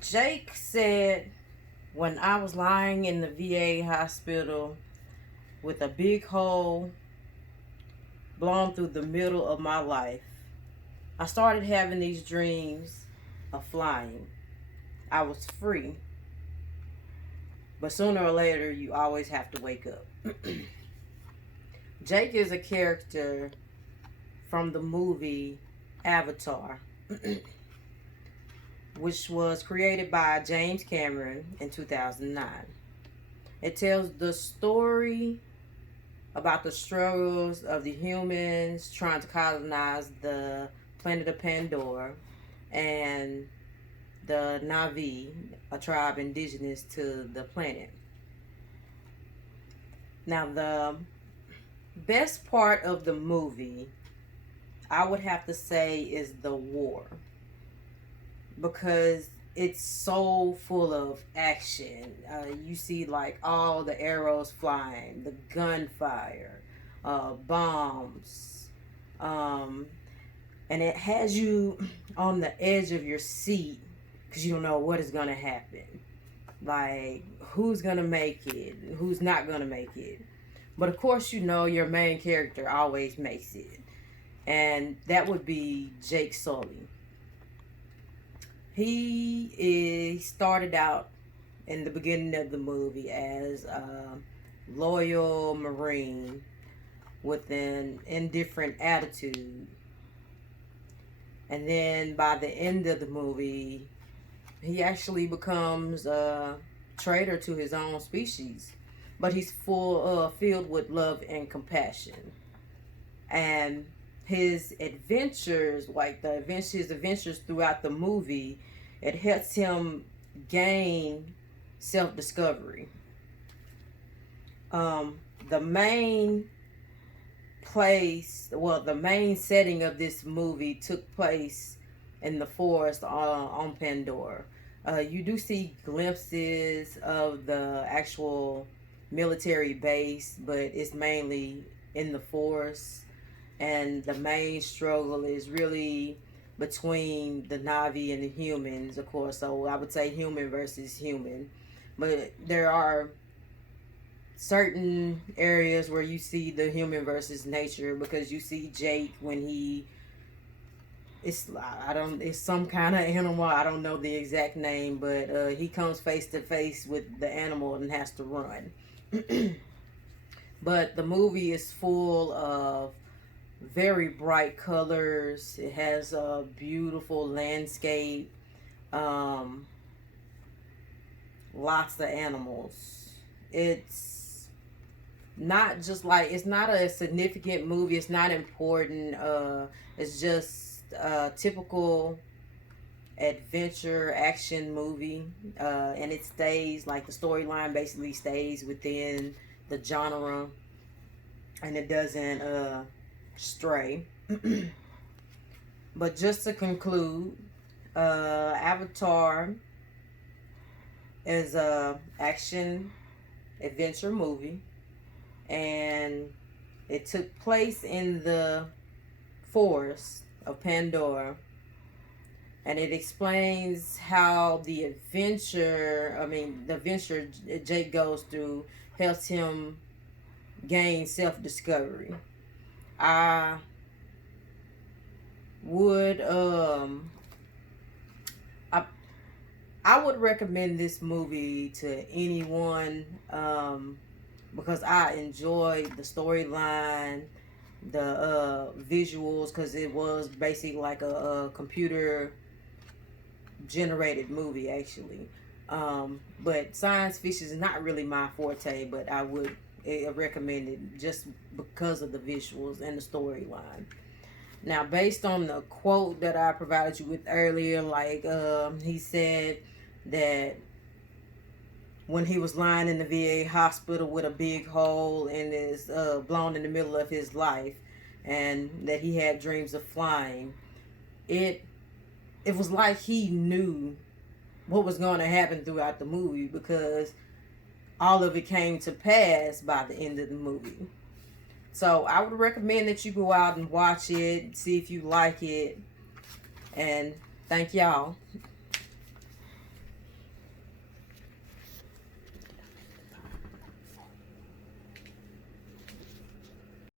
Jake said, when I was lying in the VA hospital with a big hole blown through the middle of my life, I started having these dreams of flying. I was free, but sooner or later, you always have to wake up. Jake is a character from the movie Avatar, which was created by James Cameron in 2009. It tells the story about the struggles of the humans trying to colonize the planet of Pandora and the Na'vi, a tribe indigenous to the planet. Now, the best part of the movie, I would have to say, is the war, because it's so full of action. You see, like, all the arrows flying, the gunfire, bombs, um, and it has you on the edge of your seat because you don't know what is going to happen. Like, who's going to make it, who's not going to make it. But of course, you know your main character always makes it, and that would be Jake Sully. He started out in the beginning of the movie as a loyal Marine with an indifferent attitude. And then by the end of the movie, he actually becomes a traitor to his own species. But he's filled with love and compassion. And his adventures, like his adventures throughout the movie, it helps him gain self-discovery. The main the main setting of this movie took place in the forest on Pandora. You do see glimpses of the actual military base, but it's mainly in the forest. And the main struggle is really between the Na'vi and the humans, of course. So I would say human versus human. But there are certain areas where you see the human versus nature, because you see Jake when it's some kind of animal. I don't know the exact name, but he comes face to face with the animal and has to run. But the movie is full of very bright colors. It has a beautiful landscape, um, lots of animals. It's not a significant movie. It's not important. It's just a typical adventure action movie, and it stays, like, the storyline basically stays within the genre, and it doesn't stray. But just to conclude, Avatar is a action adventure movie, and it took place in the forest of Pandora, and it explains how the adventure Jake goes through helps him gain self-discovery. I would I I would recommend this movie to anyone, because I enjoyed the storyline, the visuals, because it was basically like a computer generated movie, actually. But science fiction is not really my forte, but I would recommend it just because of the visuals and the storyline. Now, based on the quote that I provided you with earlier, like, he said that when he was lying in the VA hospital with a big hole and is blown in the middle of his life, and that he had dreams of flying, it it was like he knew what was going to happen throughout the movie, because all of it came to pass by the end of the movie. So I would recommend that you go out and watch it, see if you like it, and thank y'all.